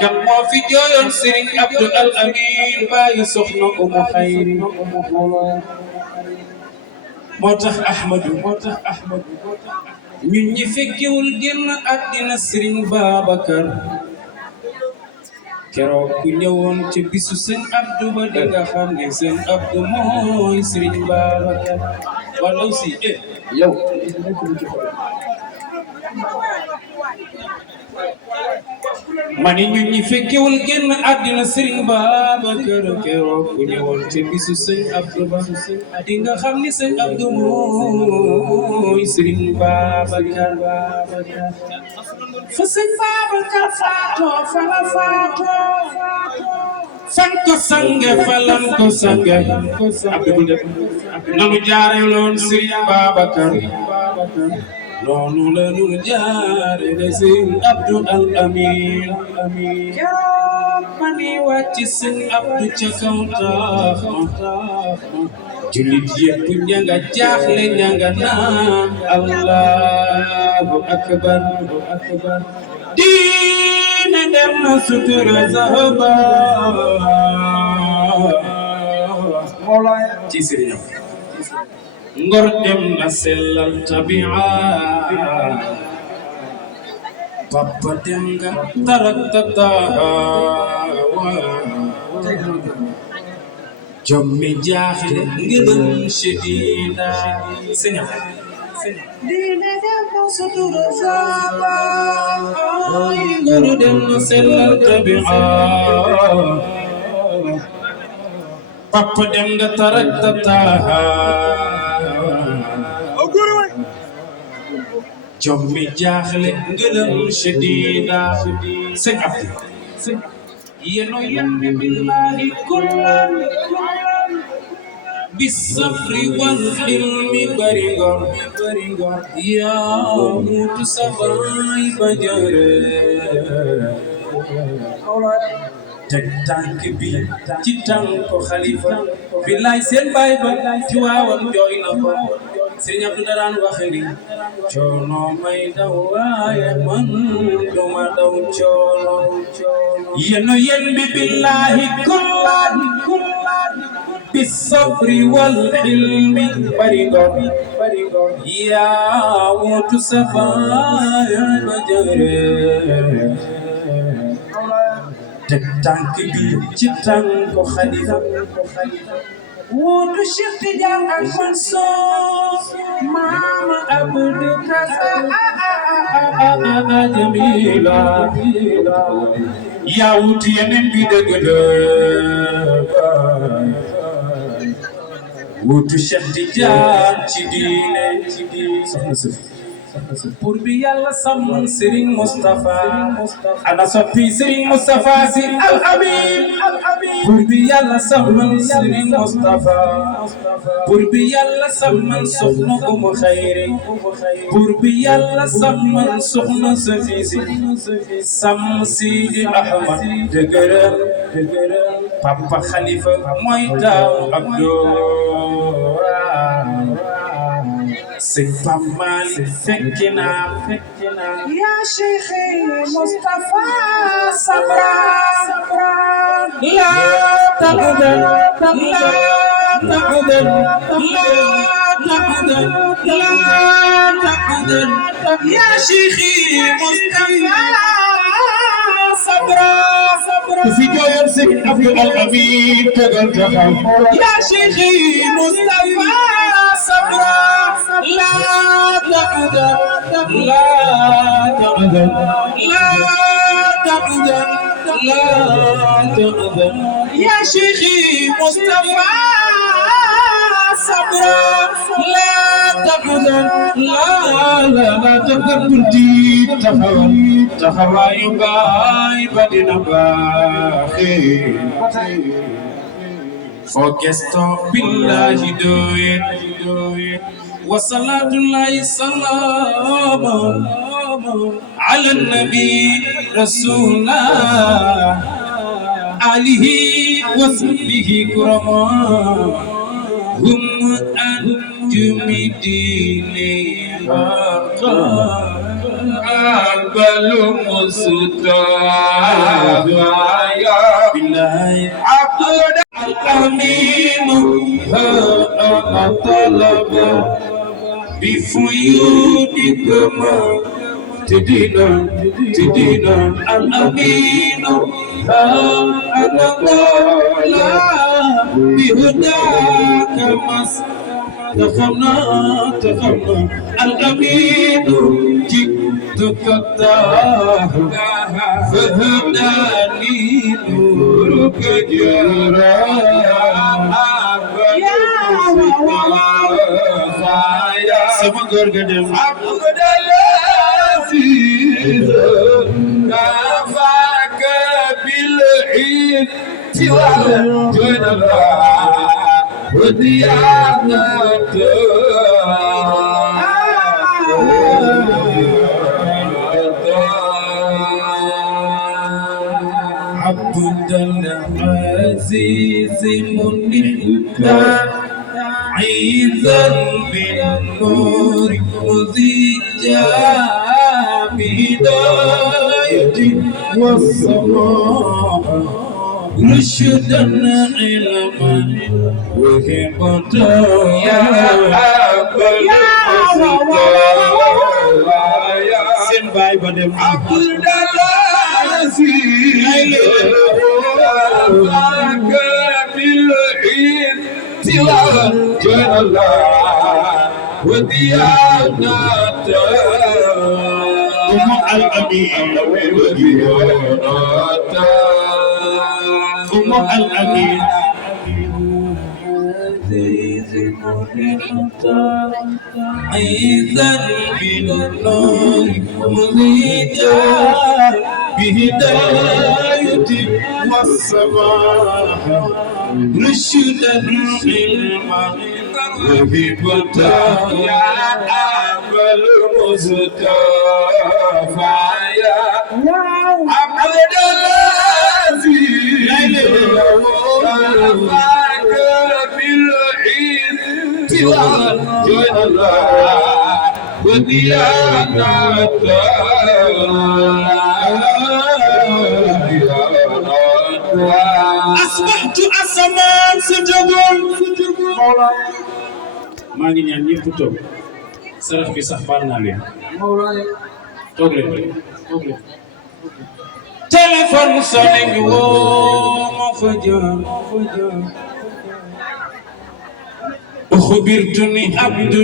kan moo fi jooyoon Serigne Abdou Al Amin bàyyi soxna Umu Xayri moo tax Ahmadu ñun ñi fekkewul génn àddina Serigne Babacar keroog ku ñëwoon ca bisu sëñ Abdou ba di nga xam ne sëñ Abdou mooy Serigne Babacar wala aussi yow mani ñun ñi fekkewul génn àddina Serigne Babacar keroog ku ñëwoon ca bisu sëñ Abdou ba di nga xam ni sëñ Abdou mooy Serigne Babacar fa sëñ Babacar faatoo fa la faatoo fan ko sange falan ko sange Abdou def nanu jaareloon Serigne Babacar noonu la ñu jaare de Serigne Abdou Al Amin keroog ma ni wàcc Serigne Abdou ca kaw taax julit yépp ña nga jaaxle ña nga naan Allahu akbar diine dem na sutura zahaba ci Serigne ngor dem na sellal tabia papa dem nga taratata jommi jaaxle ngërëm shedida Seigneur diine dem na sutura zaba ngor dem na sellal tabia papa dem nga taratata jommi jaaxle ngërëm shedida sëñ Abdou yeno yembe billahi kullan bisafri wal ilmi baringor yaa mutu sabay bajare teg tànk bi ci tànk xalifa billahi seen baay ba ci waawan jooy na ko Serigne Abdou daraan waxe ni coono may daw waaye man duma daw coono yeno yen bi billahi kullan bisabri wal ilmi baringor yaa wutu sabaya na jare teg tànk bi ci tànk xalifa wutu Cheikh Tidiane ak Mansour mama Abdou Kasa jamila yaa wutu yeneen bi dëgg wutu Cheikh Tidiane ci diine soxna Sofi pour bi yàlla sàmm Serigne Moustapha ana soppi Serigne Moustapha Sy Al Amin pour bi yàlla sàmm Serigne Moustapha pour bi yàlla sàmm soxna Umu Xayri pour bi yàlla sàmm soxna Sofi Sy sàmm Sidi Ahmad dëgëral Papa Khalifa mooy taaw Abdou sëñ Pape Malick fekki naa yaa Cheikhi Moustapha sabra la taqdam yaa Cheikhi Moustapha sabra ku fi jooyoon sëñ Abdou Al Amin tegal taxaw yaa Cheikhi Moustapha sabra لا تقدم لا تقدم لا تقدم لا تقدم يا شيخي مصطفى صبرا لا تقدم لا تقدم كنتي تخوى يباي بدنا باخي فوكستو بالله دويت وصلاة الله سلام على النبي رسول الله آله وصحبه كرما هم أنجم دين المصطفى يا بالله عبد الأمين أنا طلب بفيودكم تدينا الأمين أنا طلب بهداك تفهمنا الأمين جئتك الطاهر فهداني نورك جرى يا سمغر قدم عبد العزيز كفاك بالعيد سوى جن الله وديانته عبد العزيز منحتا عيذا بالنور مزيجا بهداية والسماء رشدا علما وهبة يا سنباي بدم عبد العزيز باك بالعيد سوى جل الله وديانته أم الأمين وديانته أم الأمين عيذا من النار مزيجا بهداية والسماح رشدا علما وهبة يا أبا المصطفى يا عبد العزيز كفاك بالعيد سوى جل الله وديانته أصبحت أسمان سجدون maa ngi ñaan ñëpp toog sarax bi sax baal naa leen toog leen téléphone sonné ñu woo ma fa jël أخبرتني عبد